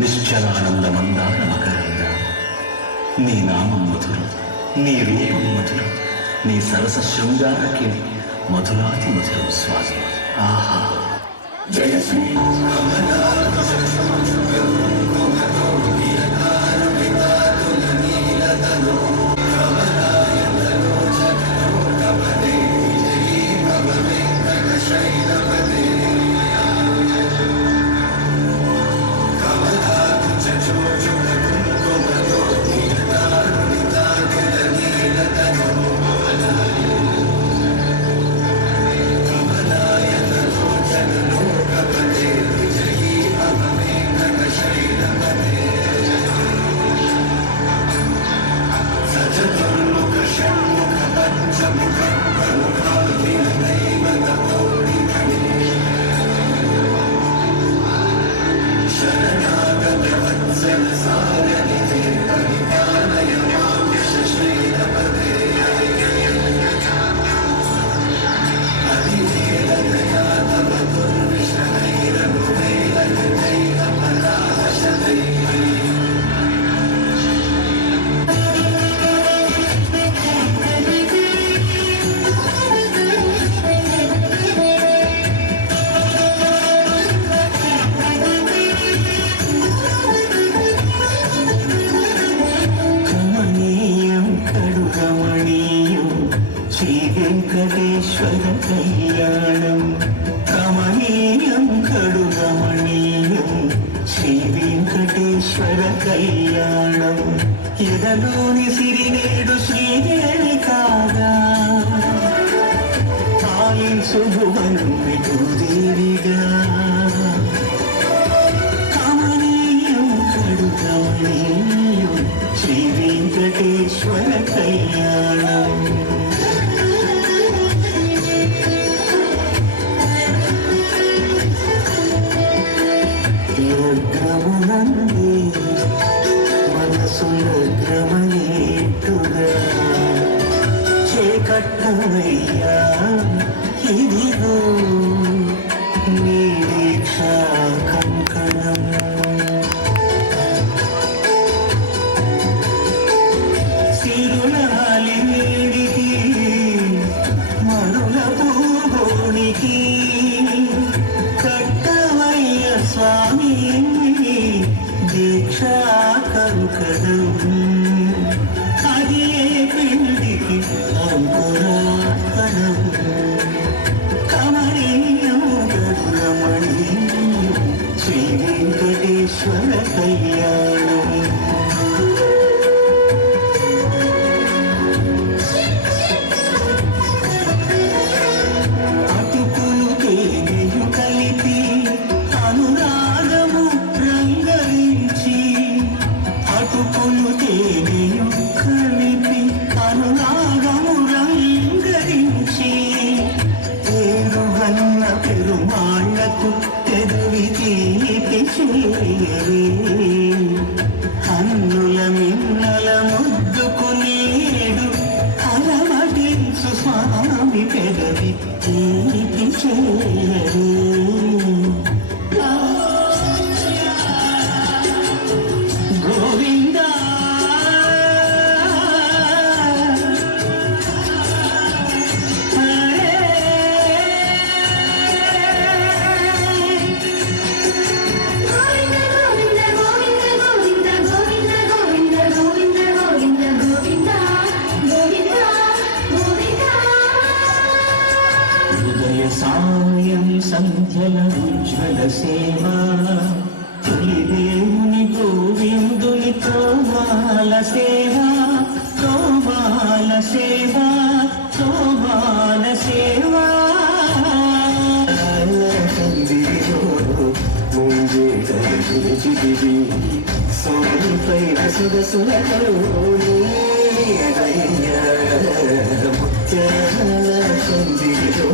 నిశ్చలానంద మందార మకరంద నీ నామం మధురం, నీ రూపం మధురం, నీ సరస శృంగారకి మధురాతి మధురం స్వామి. ఆహా జయ శ్రీ వెంకటేశ్వర కళ్యాణం కమనీయం కడు రమణీయం శ్రీ వెంకటేశ్వర కళ్యాణం ఎదలోని సిరినేడు శ్రీదేవి కాగా ఆలించు భువనం విఠుదేవిగా కమనీయం కడు రమణీయం శ్రీ వెంకటేశ్వర కళ్యాణం లగ్నమునంది మనసు లగ్నమయ్యేట్టుగా చేకట్టవయ్యా ఇదిగో నీ దీక్షా కంకణం సిరులాలి వేడికి మరుల పూగోనికి కట్టవయ్య స్వామి దీక్షా కంకణం అది ఏ పిండికి అంకురార్పణం కమనీయం గరురమణీయం శ్రీ వెంకటేశ్వర కళ్యాణం పెరుమాళ్లకు పెదవి తీపి చేయరే అన్నుల మిన్నల ముద్దుకు నేడు అలమటించు స్వామి పెదవి తీపి చేయరే గోవిందా సాయం సంధ్యల ఉజ్వల సేవా తొలి దేవుని గోవిందుని తోమాల సేవా తోమాల సేవా తోమాల సేవా ముందు సొగసులతో ముత్యాల పందిరిలో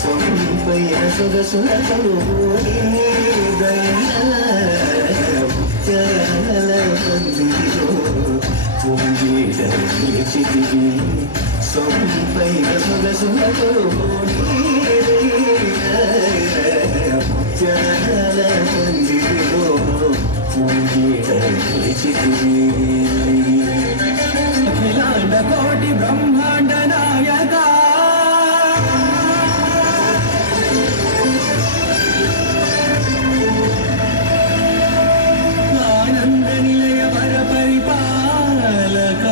సొంపైన సొగసులతో ముత్యాల పందిరిలో సొంపైన సొగసులతో ముత్యాల పందిరిలో అఖిలాండ కోటి బ్రహ్మాండ నాయక ఆనంద నిలయ వర పరిపాలక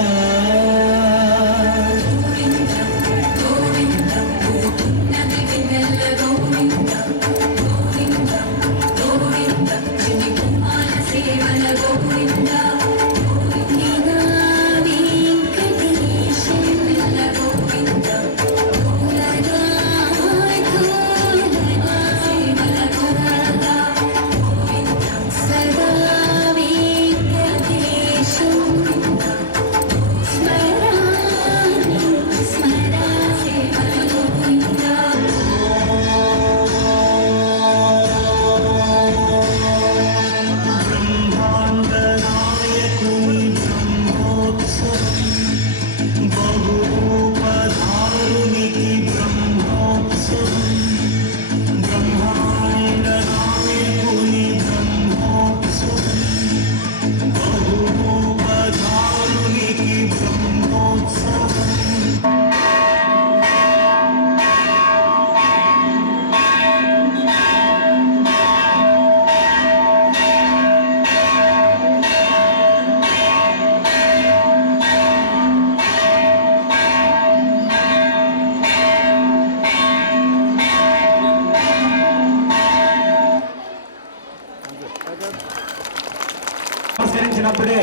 నమస్కరించినప్పుడే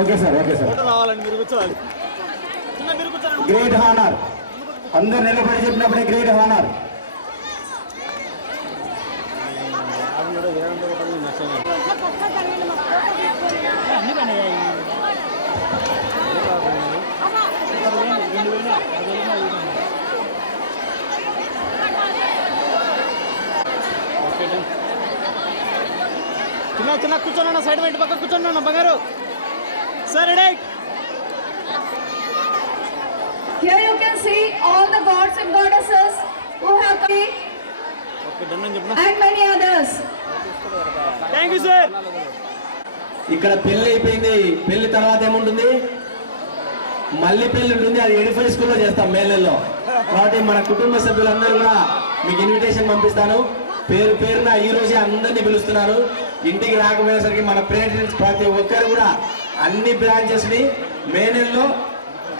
ఓకే సార్ గ్రేట్ హానర్ అందరు నిలబడి చెప్పినప్పుడే గ్రేట్ హానర్ చిన్న చిన్న కూర్చోండి సైడ్ బయట పక్క కూర్చోండి బంగారు sir ready. Here you can see all the gods and goddesses who have come and many others. Thank you sir. ఇక్కడ పెళ్లి అయిపోయింది. పెళ్లి తర్వాత ఏముంటుంది? మళ్ళీ పెళ్లి ఉంటుంది. అది ఎడిఫై స్కూల్లో చేస్తాం మే నెలలో. కాబట్టి మన కుటుంబ సభ్యులందరూ కూడా మీకు ఇన్విటేషన్ పంపిస్తాను. పేరు పేరున ఈ రోజే అందరినీ పిలుస్తున్నారు. ఇంటికి రాకపోయేసరికి మన పేరెంట్స్ ప్రతి ఒక్కరు కూడా అన్ని బ్రాంచెస్ ని మే నెలలో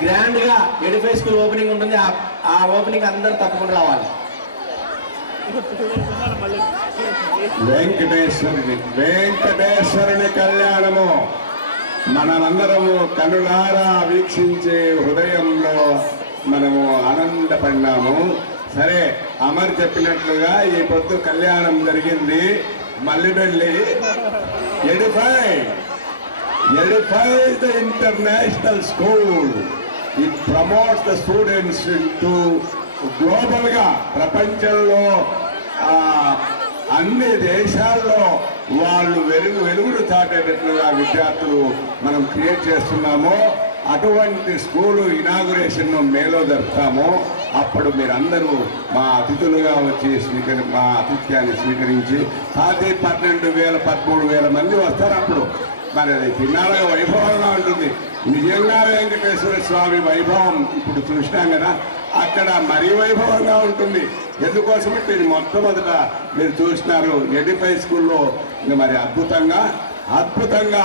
గ్రాండ్ గా ఎడిఫై స్కూల్ ఓపెనింగ్ ఉంటుంది. ఆ ఓపెనింగ్ అందరూ తప్పకుండా రావాలి. వెంకటేశ్వరుని కళ్యాణము మనమందరము కనులారా వీక్షించే హృదయంలో మనము ఆనందపడినాము. సరే, అమర్ చెప్పినట్లుగా ఈ పొద్దు కళ్యాణం జరిగింది. మల్లిబెల్లి edify the international school. It promotes the students to global గా ప్రపంచంలో అన్ని దేశాల్లో వాళ్ళు వెలుగులు చాటేటట్లుగా విద్యార్థులు మనం క్రియేట్ చేస్తున్నాము. అటువంటి స్కూలు ఇనాగురేషన్ మేలో జరుపుతాము. అప్పుడు మీరందరూ మా అతిథులుగా వచ్చి మా ఆతిథ్యాన్ని స్వీకరించి 12,000 13,000 మంది వస్తారు. అప్పుడు మరి అది తిన్నాళ్ళ వైభవంగా ఉంటుంది. నిజంగా వెంకటేశ్వర స్వామి వైభవం ఇప్పుడు చూసినాం కదా, అక్కడ మరీ వైభవంగా ఉంటుంది. ఎందుకోసమంటే ఇది మొట్టమొదట మీరు చూసినారు ఎడిఫై స్కూల్లో. మరి అద్భుతంగా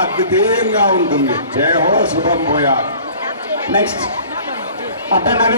అద్వితీయంగా ఉంటుంది. జయ హో శుభం భూయా. నెక్స్ట్ అట్టనవి